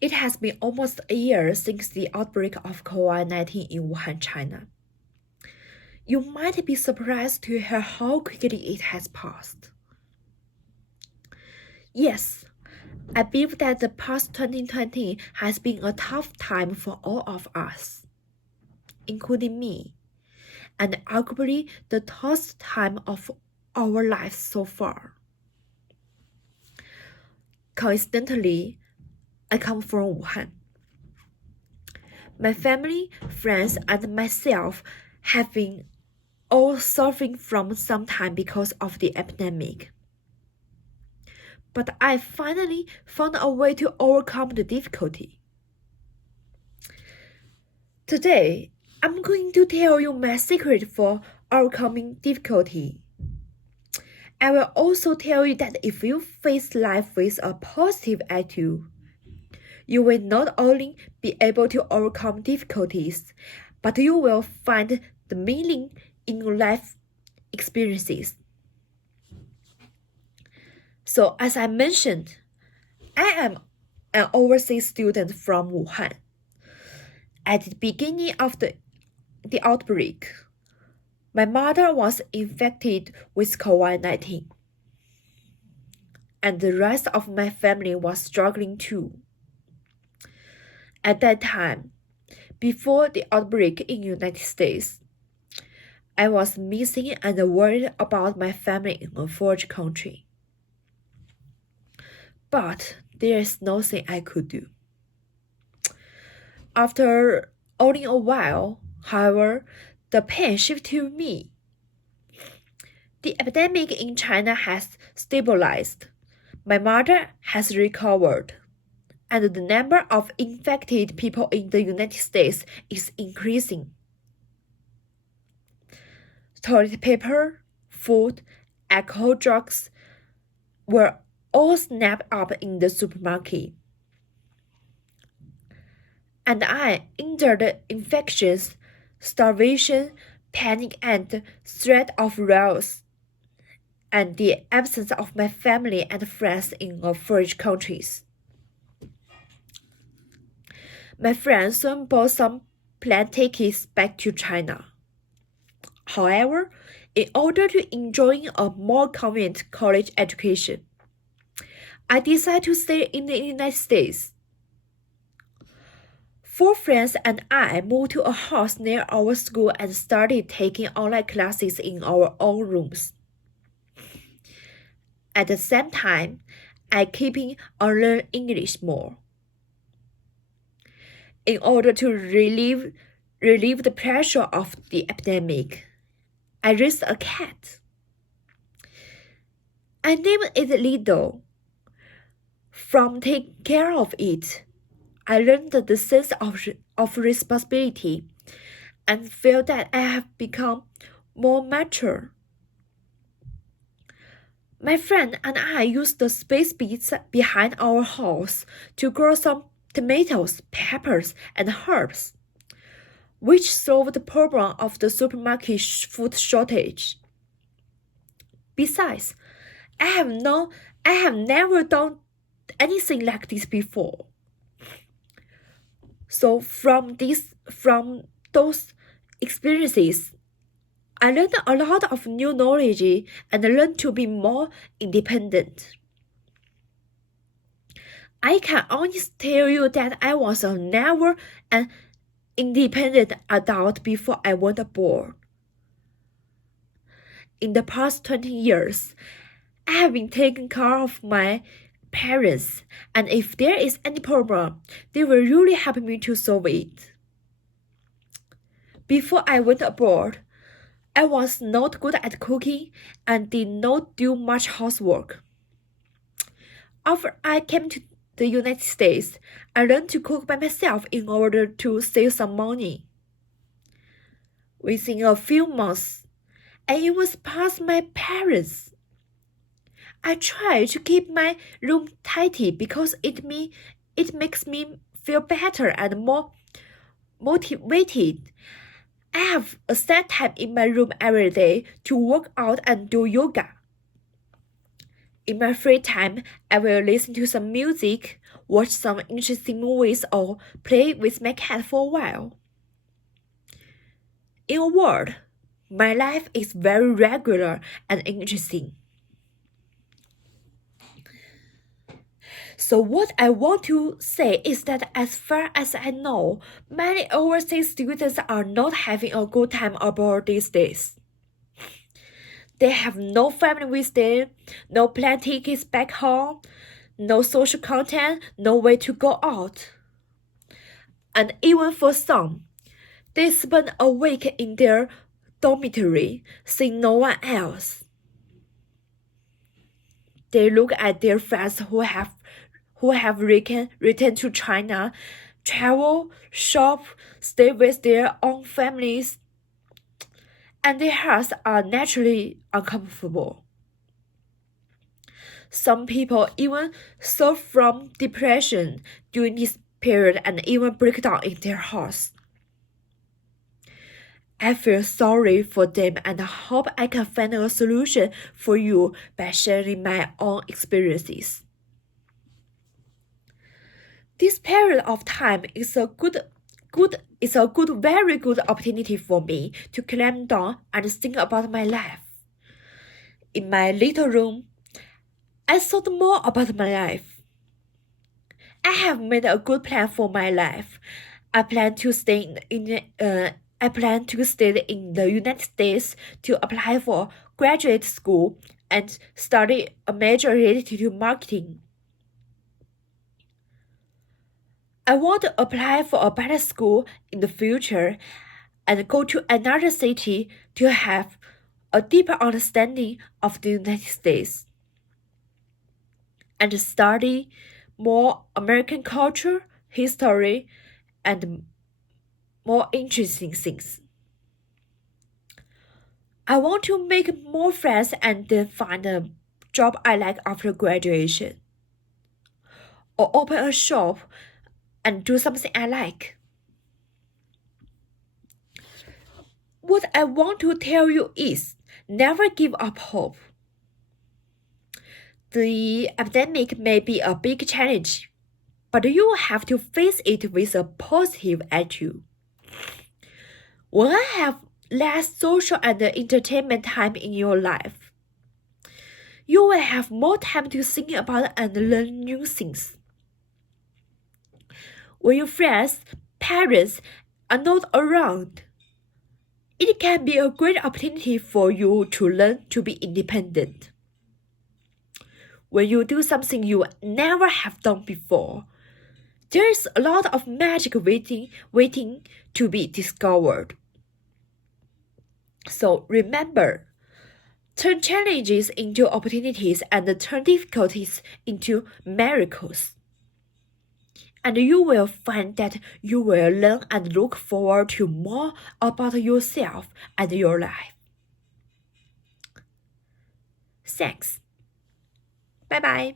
It has been almost a year since the outbreak of COVID-19 in Wuhan, China. You might be surprised to hear how quickly it has passed. Yes, I believe that the past 2020 has been a tough time for all of us, including me, and arguably the toughest time of our lives so far. Coincidentally, I come from Wuhan. My family, friends, and myself have been all suffering from some time because of the epidemic. But I finally found a way to overcome the difficulty. Today, I'm going to tell you my secret for overcoming difficulty. I will also tell you that if you face life with a positive attitude, you will not only be able to overcome difficulties, but you will find the meaning in your life experiences. So, as I mentioned, I am an overseas student from Wuhan. At the beginning of the outbreak, my mother was infected with COVID-19, and the rest of my family was struggling too. At that time, before the outbreak in the United States, I was missing and worried about my family in a foreign country. But there is nothing I could do. After only a while, however, the pain shifted to me. The epidemic in China has stabilized. My mother has recovered, and the number of infected people in the United States is increasing. Toilet paper, food, alcohol, drugs were all snapped up in the supermarket. And I endured infections, starvation, panic, and threat of riots, and the absence of my family and friends in foreign countries. My friends soon bought some plane tickets back to China. However, in order to enjoy a more convenient college education, I decided to stay in the United States. 4 friends and I moved to a house near our school and started taking online classes in our own rooms. At the same time, I keeping on learn English more. In order to relieve the pressure of the epidemic, I raised a cat. I named it Lido. From taking care of it, I learned the sense of responsibility and feel that I have become more mature. My friend and I used the space behind our house to grow some tomatoes, peppers, and herbs, which solved the problem of the supermarket food shortage. Besides, I have never done anything like this before. So from those experiences, I learned a lot of new knowledge and learned to be more independent. I can honestly tell you that I was never an independent adult before I went abroad. In the past 20 years, I have been taking care of my parents, and if there is any problem, they will really help me to solve it. Before I went abroad, I was not good at cooking and did not do much housework. After I came to the United States, I learned to cook by myself in order to save some money. Within a few months, I even surpassed my parents. I try to keep my room tidy because it makes me feel better and more motivated. I have a set time in my room every day to work out and do yoga. In my free time, I will listen to some music, watch some interesting movies, or play with my cat for a while. In a word, my life is very regular and interesting. So what I want to say is that as far as I know, many overseas students are not having a good time abroad these days. They have no family with them, no plane tickets back home, no social content, no way to go out. And even for some, they spend a week in their dormitory, seeing no one else. They look at their friends who have returned to China, travel, shop, stay with their own families, and their hearts are naturally uncomfortable. Some people even suffer from depression during this period and even break down in their hearts. I feel sorry for them and hope I can find a solution for you by sharing my own experiences. This period of time is a very good opportunity for me to calm down and think about my life. In my little room, I thought more about my life. I have made a good plan for my life. I plan to stay in the United States to apply for graduate school and study a major related to marketing. I want to apply for a better school in the future and go to another city to have a deeper understanding of the United States and study more American culture, history, and more interesting things. I want to make more friends and then find a job I like after graduation, or open a shop and do something I like. What I want to tell you is never give up hope. The epidemic may be a big challenge, but you have to face it with a positive attitude. When I have less social and entertainment time in your life, you will have more time to think about and learn new things. When your friends, parents are not around, it can be a great opportunity for you to learn to be independent. When you do something you never have done before, there is a lot of magic waiting to be discovered. So remember, turn challenges into opportunities and turn difficulties into miracles. And you will find that you will learn and look forward to more about yourself and your life. Thanks. Bye bye.